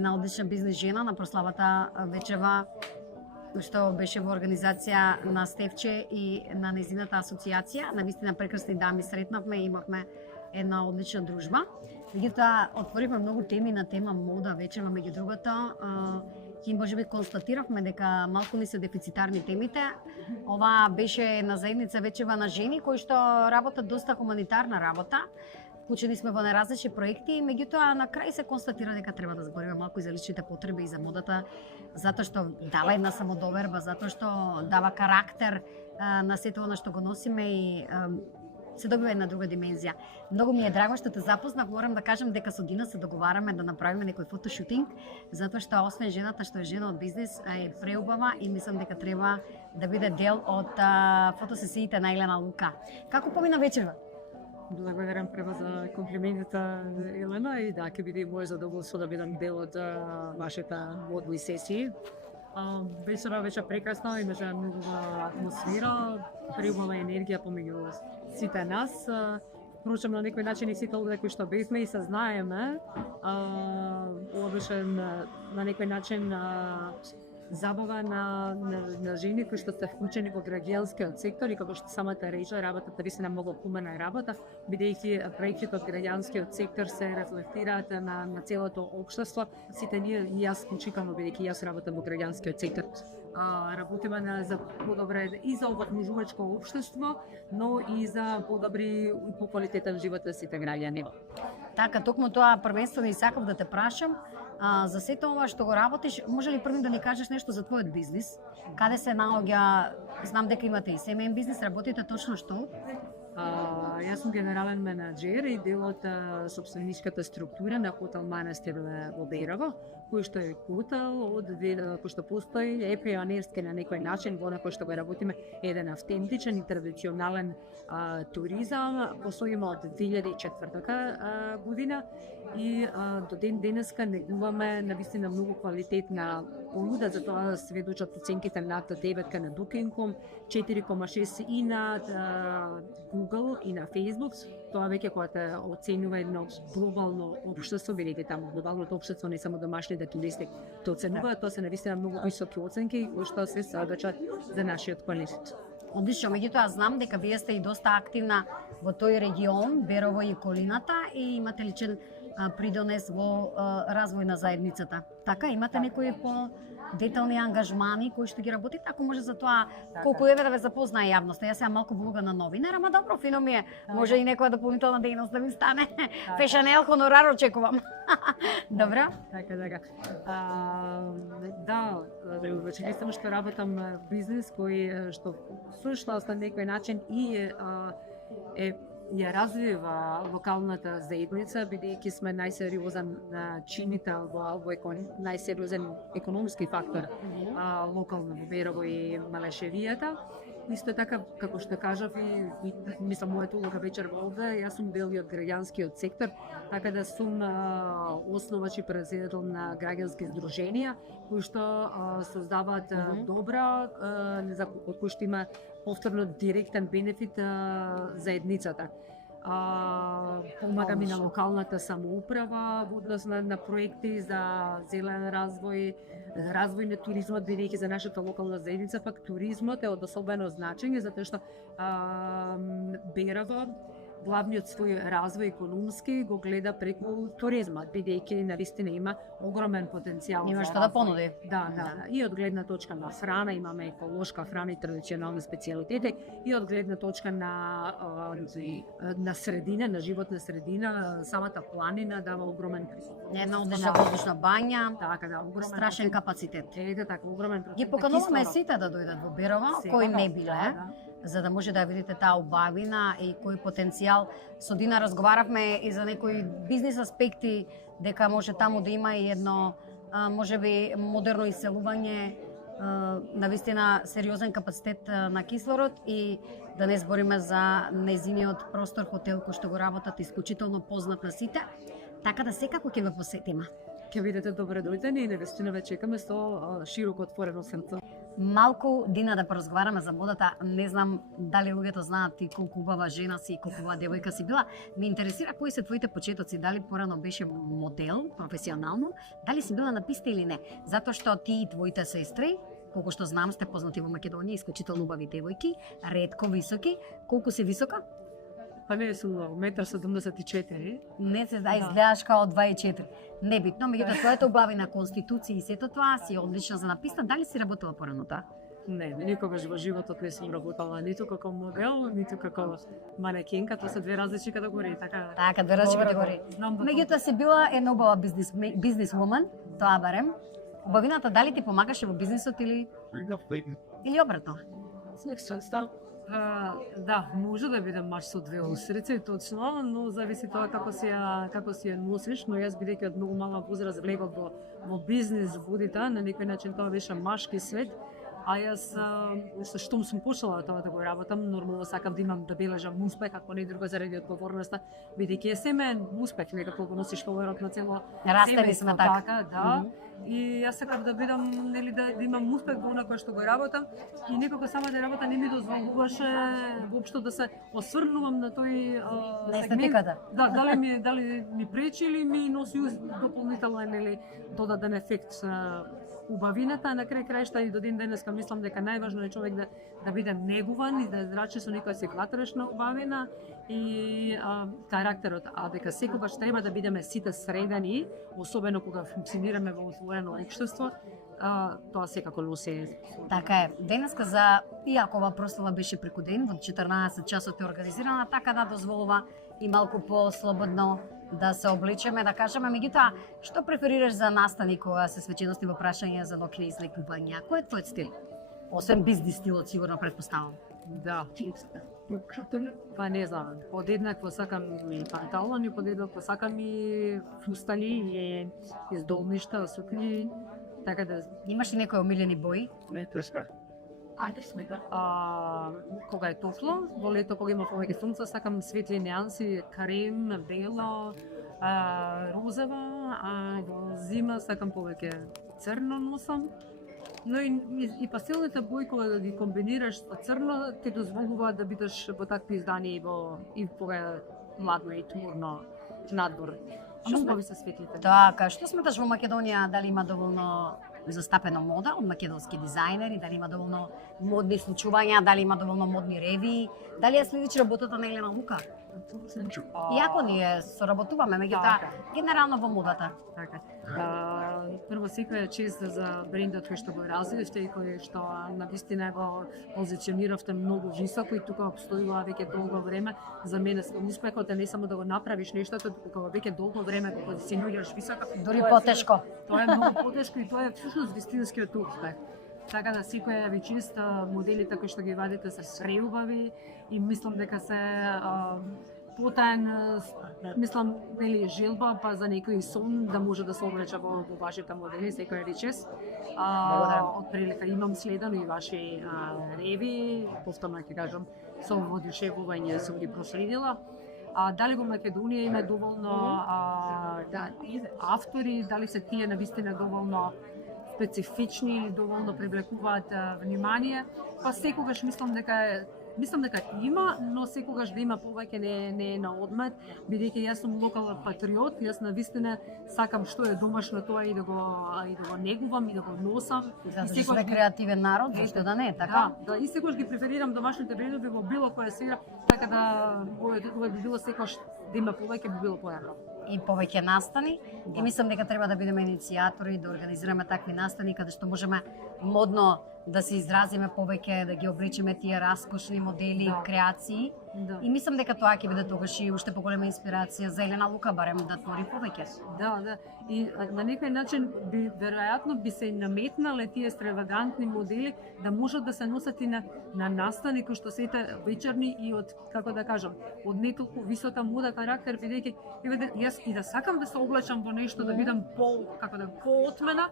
Една одлична бизнес жена на прославата вечева што беше во организација на Стефче и на незината асоциација. Навистина прекрасни дами сретнавме и имавме една одлична дружба. Меѓутоа, отворивме многу теми на тема мода вечерва, меѓу другото. И можеби констатиравме дека малку ни се дефицитарни темите. Ова беше една заедница вечева на жени кои што работат доста хуманитарна работа. Вклучени сме во неразлични проекти, меѓутоа на крај се констатира дека треба да збориме малку и за личните потреби и за модата, затоа што дава една самодоверба, затоа што дава карактер на сето она што го носиме и се добива една друга димензија. Многу ми е драго што те запознав, морам да кажам дека со Дина се договараме да направиме некој фотошутинг, затоа што освен жената што е жена од бизнес, е преубава и мислам дека треба да биде дел од фотосесиите на Елена Лука. Како помина вечерва? Благодарам прва за комплиментите, Елена, и да, ќе биде моје задоволство да бидам дел од вашите модни сесии. Вечера беше прекрасна, имаше многу атмосфера, преубава енергија помеѓу сите нас. Впрочем, на некој начин и сите овде кои што бевме и се знаеме, ова беше на некој начин забава на жени кои што се вклучени во граѓанскиот сектор и како што самата рече, работата висина многу хумана работа, бидејќи проектите од граѓанскиот сектор се рефлектираат на целото општество. Сите ние, и јас вклучително, бидејќи јас работам во граѓанскиот сектор, работиме за подобре и за овозможувачко општество, но и за подобри и поквалитетен живот на сите граѓани. Така, токму тоа првенствено и сакав да те прашам, за сето ова што го работиш, може ли први да ни кажеш нешто за твојот бизнис? Каде се наоѓа? Знам дека имате и семеен бизнис, работите точно што? Јас сум генерален менаџер и дел од сопственичката структура на хотел Манастир во Берово, кој што е хотел кој што постои, е пионерски на некој начин, во кој што го работиме еден автентичен и традиционален туризам. Постоиме од 2004 година и до ден денеска негуваме навистина многу квалитетна понуда, за тоа сведочат оценките над 9 на Booking.com, 4,6 и на Google и на Facebook. Тоа веќе кога те оценува едно глобално општество, бидејќи таму глобалното општество не само домашните туристи тоа оценуваат, тоа се навистина многу високи оценки кои што се соодветстват за нашиот квалитет. Одлично, меѓутоа знам дека вие сте и доста активна во тој регион, Берово и околината, и имате личен придонес во развој на заедницата. Така, имате некои по-детални ангажмани кои што ги работите, ако може за тоа колку еве да ве запознае јавноста. Јас сум малку влога на новинар, ама добро, фино ми е. Може и некоја дополнителна дејност да ми стане. Фешанел хонорар очекувам. Добро? Така. Да, веќе што работам бизнес кој што сушталност на некој начин и ја развива локалната заедница, бидејќи сме најсериозен чинител во најсериозен економски фактор локално во Берово и Малешевијата. Исто така, како што кажав и мислам мојата улога вечерва овде, јас сум дел и од граѓанскиот сектор, така да сум основач и председател на граѓански здруженија кои што создаваат добра, од кои што има повторно директен бенефит заедницата. Помагаме на локалната самоуправа во однос на проекти за зелен развој, развој на туризмот, бидејќи за нашата локална заедница пак туризмот е од особено значење, затоа што Берово главниот свој развој економски го гледа преку туризмот, бидејќи навистина има огромен потенцијал. Има што да понуди. Да. И од гледна точка на храна, имаме еколошка храна и традиционални специјалитети, и од гледна точка на средина, на животна средина, самата планина дава огромен една одлична бања, така да, огромен страшен капацитет. Ете така, огромен. Ги покануваме сите да дојдат во Берово, кои не биле. За да може да видите таа убавина и кој потенцијал. Со Дина разговаравме и за некои бизнис аспекти, дека може таму да има и едно можеби модерно иселување, навистина сериозен капацитет на кислород, и да не збориме за незиниот простор хотел кој што го работат исклучително познат на сите. Така да секако ќе ве посетиме. Ќе бидете добре дојдени и навистина ве чекаме со широко отворено срце. Малку Дина да поразговараме за модата. Не знам дали луѓето знаат ти колку убава жена си и колку убава девојка си била. Ме интересира кои се твоите почетоци, дали порано беше модел професионално, дали си била на писта или не. Затоа што ти и твоите сестри, колку што знам, сте познати во Македонија, исклучително убави девојки, ретко високи. Колку си висока? Па не сум 1,74 м. Не се изгледаш као 2,4. Небитно, меѓутоа твоето убави на конституција и сето тоа си одлична за написта. Дали си работела порано тоа? Не, никогаш во животот не сум работела ниту како модел, ниту како манекенка, тоа се две различни категории, така. Така, две различни категории. Меѓутоа си била една убава бизнисвумен, тоа барем. Убавината дали ти помагаше во бизнисот или обратно? Да, може да биде маж со две усрици, точно, но зависи тоа како си ја носиш, но јас бидејќи од многу мала возраст влегов во бизнис водите, на некој начин тоа беше машки свет, а јас штом сум почела тоа да го работам, нормално сакам да имам да бележам успех, ако не друго заради одговорноста, бидејќи е семеен успех некако го носиш поверот на цело Растели сме така, да. И јас сакам да бидам, нели, да имам успех во она кое што го работам и некако самата работа не ми дозволуваше воопшто да се осврнувам на тој сегмент. Да, дали ми пречи или ми носи дополнителен или додаден ефект убавината, на крај крајшта и до ден денеска мислам дека најважно е човек да биде негуван и да зрачи со некоја секватрешна убавина и карактерот, а дека секогаш треба да бидеме сите средени, особено кога функционираме во отворено општество, тоа секако носи. Така е. Денеска за иако ова прослава беше преку ден, во 14 часот е организирана, така да дозволува и малку по-слободно да се облечеме, да кажеме. Меѓутоа, што преферираш за настани кога се свечености во прашање за ноќни излекувања? Кој е твојот стил? Освен бизнис стилот, сигурно предпоставам. Да. Па не знам, подеднакво сакам и панталони, подеднакво сакам и фустани и издолништа, сукњи, така да... Имаш ли некои омилени бои? Кога е топло, во лето кога има повеќе сонце, сакам светли неанси, карем, бело, розова, а во зима сакам повеќе црно носам. Но и пастелните бои кога да ги комбинираш со црно, ти дозволува да бидеш во такви издани и кога ладно и тмурно надвор. Што убави се светлите? Така, што сметаш во Македонија, дали има доволно застапена мода од македонски дизајнери, дали има доволно модни случувања, дали има доволно модни ревии, дали ја следиш работата на Елена Лука? Иако ние соработуваме, меѓутоа генерално во модата. Така. Прво секоја чест за брендот кој што го развивте и кој што навистина го позициониравте многу високо и тука обстојува веќе долго време. За мене успехот е не само да го направиш нештото, туку кога веќе долго време го позиционираш високо, дури потешко. Тоа е многу потешко и тоа е всушност вистинскиот успех. Така да секоја ви чест, моделите кои што ги вадите се преубави и мислам дека се потаен, мислам, нели желба па за некој сон да може да се облече во вашите модели, секоја ви чест. Од прилика имам следено и ваши реви, повторно ќе кажам, со воодушевување сум ги проследила. Дали во Македонија има доволно автори, дали се тие навистина доволно специфични или доволно привлекуваат внимание, па секогаш мислам дека има, но секогаш да има повеќе не е на одмет, бидејќи јас сум локален патриот, јас навистина сакам што е домашно тоа и да го негувам и да го носам. Зашто сме креативен народ, зашто да не, така? Да, и секогаш ги преферирам домашните брендови во било која сфера, така да ова би било секогаш да има повеќе, би било појако. И повеќе настани. И мислам дека треба да бидеме иницијатори, да организираме такви настани каде што можеме модно да се изразиме повеќе, да ги облечеме тие раскошни модели, креации. И мислам дека тоа ќе биде тогаш и уште поголема инспирација за Елена Лука, барем да твори повеќе. Да. И на некој начин веројатно би се наметнале тие екстравагантни модели да можат да се носат и на настани кои што сите вечерни и од, како да кажам, од не толку висока мода карактер, бидејќи јас и да сакам да се облечам во нешто, да бидам поотмена,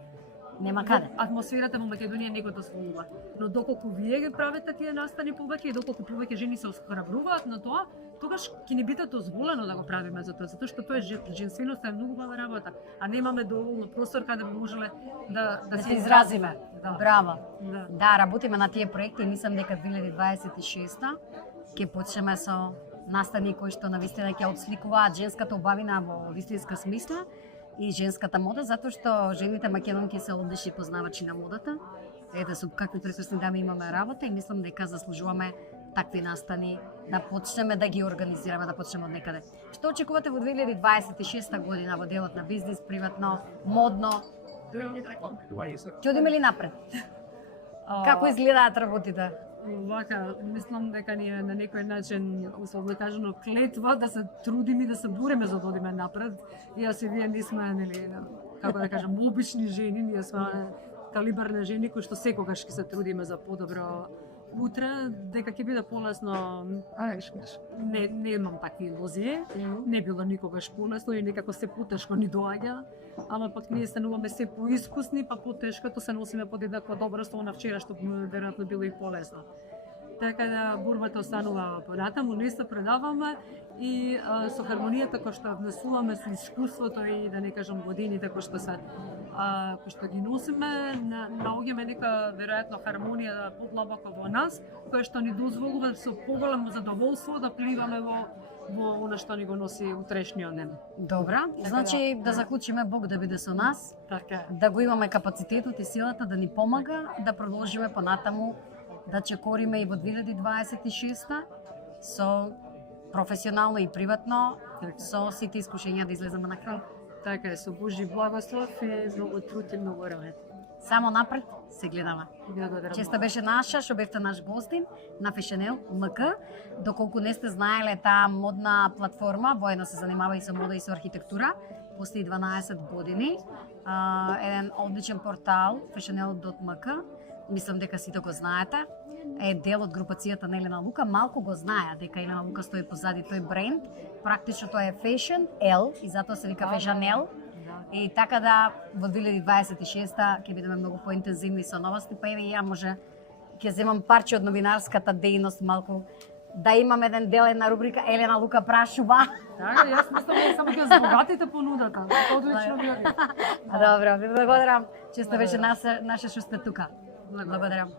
Нема каде. Атмосферата во Македонија не го дозволува. Но доколку вие ги правите тие настани повеќе и доколку повеќе жени се осхрабруваат на тоа, тогаш ќе ни биде дозволено да го правиме затоа што тоа е женственоста е многу убава работа, а немаме доволно простор каде би можеле да се изразиме. Да. Браво. Да. Да, работиме на тие проекти и мислам дека 2026 ќе почнеме со настани кои што навистина ќе отсликуваат женската убавина во вистинска смисла и женската мода, затоа што жените македонки се одлични познавачи на модата. Ете со какви прекрасни дами имаме работа и мислам дека заслужуваме такви настани да почнеме да ги организираме, да почнеме од некаде. Што очекувате во 2026 година во делот на бизнис, приватно, модно? Ќе одиме ли напред? Како изгледаат работите? Вака, мислам дека ни е на некој начин, условно кажано, клетва да се трудиме и да се бориме за да одиме напред. Јас и вие не сме, нели, како да кажам, обични жени, ние сме калибарни жени кои што секогаш ќе се трудиме за подобро утре, дека ќе биде полесно. Не имам такви илузии, не било никогаш полесно и некако се потешко ни доаѓа, ама пак ние стануваме се поискусни, па потешкото се носиме подеднакво добро со на вчера што веројатно било и полесно. Така да борбата останува понатаму, не се предаваме и со хармонијата која што внесуваме со искуството и да не кажам годините кои што се кои што ги носиме, наоѓаме нека веројатно хармонија подлабоко во нас, која што ни дозволува со поголемо задоволство да пливаме во она што ни го носи утрешниот ден. Добра, значи да заклучиме Бог да биде со нас, Така. да го имаме капацитетот и силата да ни помага, да продолжиме понатаму, да чекориме и во 2026 со професионално и приватно, со сите искушенија да излеземе на крај. Така е, со Божи благослов и многу труд и многу рад. Само напред се гледаме. Благодарам. Честа беше наша, што бевте наш гостин на Fashionelle МК. Доколку не сте знаеле, таа модна платформа воедно се занимава и со мода и со архитектура. Постои 12 години. Еден одличен портал, fashionelle.mk. Мислам дека сите го знаете. Е дел од групацијата на Елена Лука. Малку го знаеа дека Елена Лука стои позади тој бренд. Практично тоа е Fashion L и затоа се вика Fashionelle. И така да во 2026 ќе бидеме многу поинтензивни со новости, па еве ја може ќе земам парче од новинарската дејност малку да имам еден дел, една рубрика Елена Лука прашува. Така, јас мислам дека само ќе збогатите понудата. Одлично ви Добро, ви благодарам. Често беше наша што сте тука. Благодарам.